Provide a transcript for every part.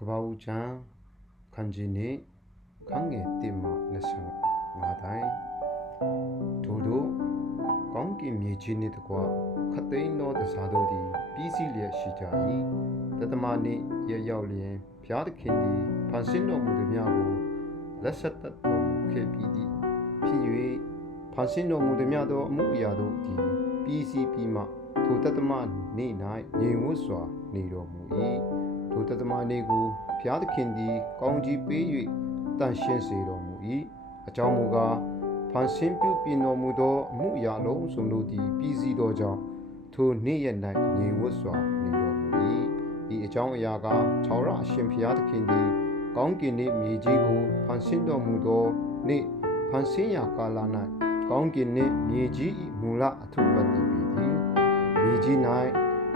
ကဘာဦးချံခန်းကြီးနေခန်းငယ်တင်မနဆန်ငါတိုင်းထို့သောကောင်းကင်မြေကြီးနှင့်တကွခသိန်းသောတစားတို့သည်ပြီးစီးလျက်ရှိကြ၏တသမနှင့်ရရောက်လျင်ဘုရားသခင်သည်ဖန်ဆင်းတော်မူသည်များကိုလက်ဆက်တတ်တော်မူခဲ့ပြီးသည်ဖြစ်၍ဖန်ဆင်းတော်မူသည်များသောအမှုအရာတို့သည်ပြီးစီးပြီးမှထိုတသမနေ့၌ငြိမ်ဝတ်စွာနေတော်မူ၏ထိုတသမနေ့ကိုဘုရားသခင်သည်ကောင်းကြီးပေး၍တန်ရှင်းစေတော်မူ၏အကြောင်းမူကားဖန်ဆင်းပြုပြင်တော်မူသောအမှုအရာလုံးစုံတို့သည်ပြီးစီးသောကြောင့်ထိုနေ့ရက်၌ငြိမ်ဝတ်စွာနေတော်မူ၏ဤအကြောင်းအရာကထာဝရအရှင်ဘုရားသခင်သည်ကောင်းကင်နှင့်မြေကြီးကိုဖန်ဆင်းတော်မူသောနေ့ဖန်ဆင်းရာကာလ၌ကောင်းကင်နှင့်မြေကြီး၏မူလအထုပ္ပတ္တိပေသည်မြေကြီး၌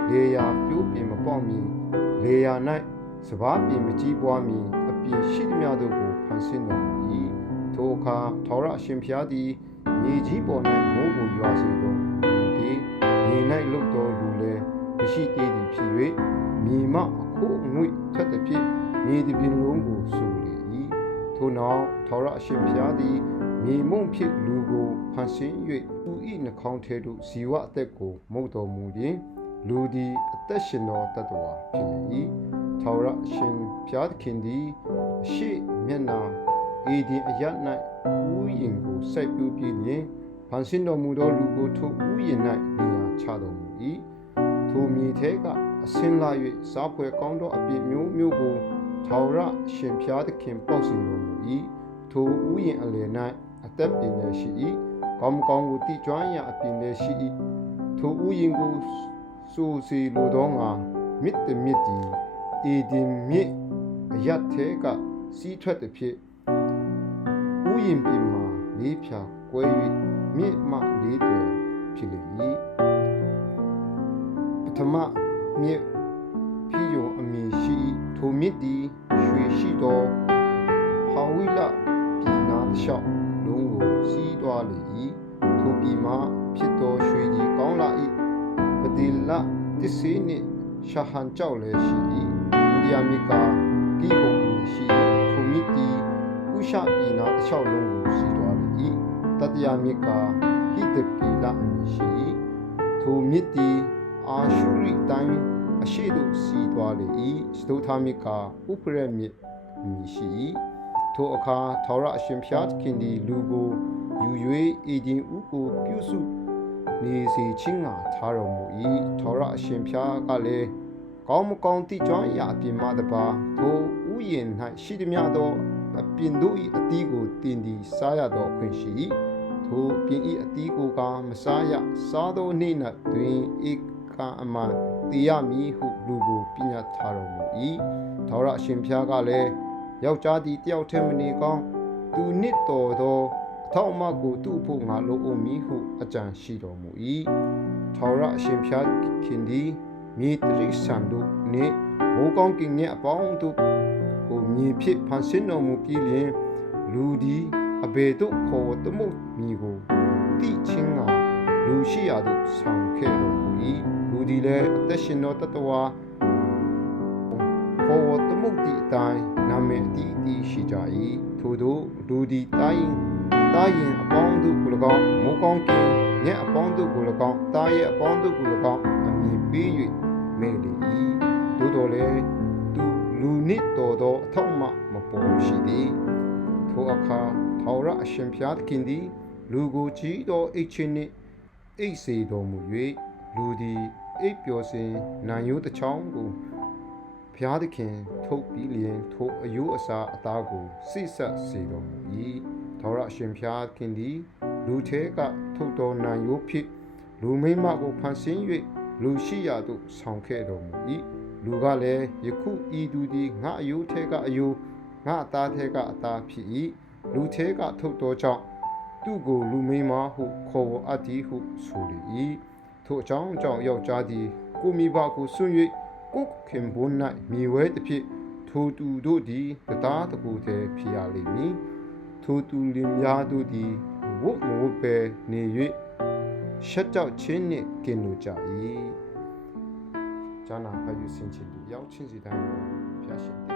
လေယာပြိုးပြင်မပေါက်မီလေယာ၌စပါးပြင်မကြီးပွားမီအပြင်ရှိသည်များတို့ကိုဖန်ဆင်းတော်မူ၏ထိုအခါထာဝရအရှင်ဘုရားသည်မြေကြီးပေါ်၌မိုးကိုရွာစေတော်မူသည်မြေ၌လွတ်တော်လူလည်းမရှိသေးသည်ဖြစ်၍မြေမှအခိုးအငွေ့ထွက်သည်ဖြင့်မြေသည်ပြင်လုံးကိုဆူလေ၏ထိုနောက်ထာဝရအရှင်ဘုရားသည်မြေမုန့်ဖြစ်လူကိုဖန်ဆင်း၍သူ၏နှာခေါင်းထဲသို့ဇီဝအသက်ကိုမုတ်တော်မူလျှင်လူသည်အသက်ရှင်သောတတ္တဝါဖြစ်လေ၏ထာဝရအရှင်ဘုရားသခင်သည်အရှိမျက်နာအေဒီအရ၌ဥယျင်ကိုစိုက်ပျိုးပြီးလျင်ဖန်ဆင်းတော်မူသောလူကိုထိုဥယျင်၌နေရာချတော်မူ၏ထိုမြေထဲကအစင်းလာ၍စားဖွယ်ကောင်းသောအပြည့်မျိုးမျိုးကိုထာဝရအရှင်ဘုရားသခင်ပေါက်စေတော်မူ၏ထိုဥယျင်အလယ်၌အသက်ပင်လည်းရှိ၏ကောင်းကောင်းကိုတိကျွမ်းရာအပင်လည်းရှိ၏ထိုဥယျင်ကိုစိုးစီလိုသောငါမြစ်သည်အေဒီမြစ်အရတ်ထဲကစီးထွက်သည်ဖြစ်ဥယျင်ပြင်မှာလေးဖြာကွဲ၍မြစ်မှလေးတွယ်ဖြစ်လေ၏ပထမမြစ်ဖြစ်ယုံအမည်ရှိထိုမြစ်သည်ရွှေရှိသောဟာဝိလပြည်နာတစ်လျှောက်လုံးကိုစီးသွားလေ၏ထိုပြည်မှာဖြစ်သောရွှေကြီးကောင်းလာ၏ပတိလတစ္ဆေနှင့်ရှာဟန်ကြောက်လည်းရှိ၏ဒုတိယမြစ်ကကိဟုံအမည်ရှိထိုမြစ်သည်ဥရှပြည်နာတစ်လျှောက်လုံးကိုစီးသွားလေ၏တတိယမြစ်ကဟိတကေလအမည်ရှိထိုမြစ်သည်အာရှုရိတိုင်းအရှိတို့စီးသွားလေ၏စတုထမြစ်ကဥပရမြစ်အမည်ရှိထိုအခါထာဝရအရှင်ဘုရားသခင်သည်လူကိုယူ၍အေဒင်ဥကိုပြုစုနေစေခြင်းငှာထားတော်မူ၏ထာဝရအရှင်ဘုရားကလည်းကောင်းမကောင်းတိကျွမ်းရာအပြင်မှတပါထိုဥယျင်၌ရှိသည်များသောအပြင်တို့၏အသီးကိုတင်သည်စားရသောအခွင့်ရှိ၏ထိုပြင်၏အသီးကိုကမစားရစားသောနေ့၌တွင်ဧကအမှန်တည်ရမည်ဟုလူကိုပညာထားတော်မူ၏ထာဝရအရှင်ဘုရားကလည်းယောက်ျားသည်တယောက်တည်းမနေကောင်းသူနစ်တော်သောအထောက်အမကိုသူ့ဖို့ငါလုပ်အုံးမည်ဟုအကြံရှိတော်မူ၏ထာဝရအရှင်ဘုရားခင်သည်မြေတရိစ္ဆာန်တို့နှင့်မိုးကောင်းကင်နှင့်အပေါင်းတို့ကိုမြေဖြစ်ဖန်ဆင်းတော်မူပြီးလျှင်လူသည်အဘယ်သို့ခေါ်သမုတ်မည်ကိုတိချင်းကလူရှိရာသို့ဆောင်ခဲ့တော်မူ၏လူသည်လည်းအသက်ရှင်သောတတ္တဝါခေါ်သမုတ်သည့်အတိုင်းနာမည်အတီးအတီးရှိကြ၏ထို့သောလူသည်တားရင်အပေါင်းတို့ကို၎င်းမိုးကောင်းကင်ညက်အပေါင်းတို့ကို၎င်းတားရဲ့အပေါင်းတို့ကို၎င်းအမည်ပေး၍မဲ့လေ၏သို့တော်လည်းသူလူနစ်တော်သောအထောက်အမမပေါ်ရှိသည်ထိုအခါထာဝရအရှင်ဘုရားသခင်သည်လူကိုကြီးသောအိတ်ချင်းနှင့်အိတ်စေတော်မူ၍လူသည်အိတ်ပျော်စဉ်နံရိုးတစ်ချောင်းကိုဘုရားသခင်ထုတ်ပြီးလျင်ထိုအယိုးအစာအသားကိုစိတ်ဆက်စေတော်မူ၏ထာဝရအရှင်ဘုရားခင်သည်လူထဲကထုတ်တော်နံရိုးဖြစ်လူမိန်းမကိုဖန်ဆင်း၍လူရှိရာသို့ဆောင်ခဲ့တော်မူ၏လူကလည်းယခုဤသူသည်ငါအယိုးထဲကအယိုးငါအသားထဲကအသားဖြစ်၏လူထဲကထုတ်တော်ကြောင့်သူ့ကိုလူမိန်းမဟုခေါ်ဝေါ်အပ်သည်ဟုဆိုလေ၏ထိုအကြောင်းကြောင့်ယောက်ျားသည်ကိုမိဘကိုဆွ၍ကိုခင်ဘုန်း၌မြေဝဲသည်ဖြင့်ထိုသူတို့သည်တရားတကူတည်းဖြစ်ရလိမ့်မည်ထိုသူလင်များတို့သည်ဝတ်မဝတ်ပဲနေ၍ရှက်ကြောက်ခြင်းနှင့်ကင်းလို့ကြ၏ဂျာနာဖတ်ယူဆင်ခြင်သူရောက်ချင်းစီတိုင်းဘုရားရှင်